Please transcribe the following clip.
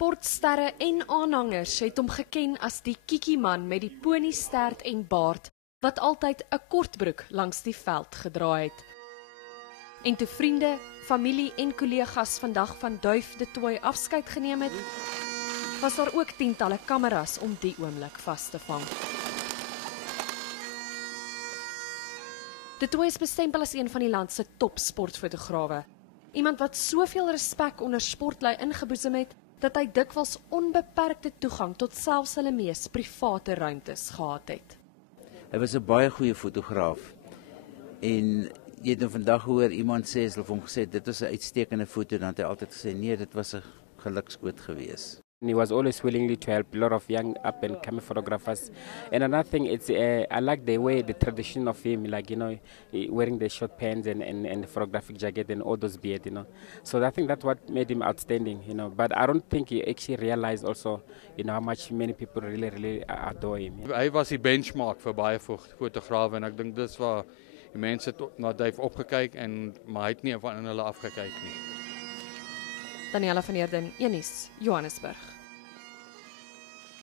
Sportsterre en aanhangers het hom geken as die kiekie-man met die poniestert en baard, wat altyd 'n kortbroek langs die veld gedra het. En toe vriende, familie en kollegas vandag van Duif de Tooi afskeid geneem het, was daar ook tientalle kameras om die oomblik vas te vang. De Tooi is bestempel as een van die land se top sportfotograwe. Iemand wat soveel respek onder sportlui ingeboesem het, dat hy dikwels onbeperkte toegang tot selfs hulle mees private ruimtes gehad het. Hy was 'n baie goeie fotograaf. En jy het nou vandag hoor iemand sê, as hulle vir hom gesê dit was 'n uitstekende foto, dan het hy altyd gesê nee, dit was 'n gelukskoot geweest. He was always willingly to help a lot of young up-and-coming photographers. And another thing, I like the way, the tradition of him, like, wearing the short pants and the photographic jacket and all those beard, So I think that's what made him outstanding, But I don't think he actually realized also, how much many people really adore him. Hy was die benchmark vir baie fotograwe en ek dink dis waar die mense na Duif opgekyk maar hy het nie van hulle afgekyk nie. Daniela van Heerden, Unies, Johannesburg.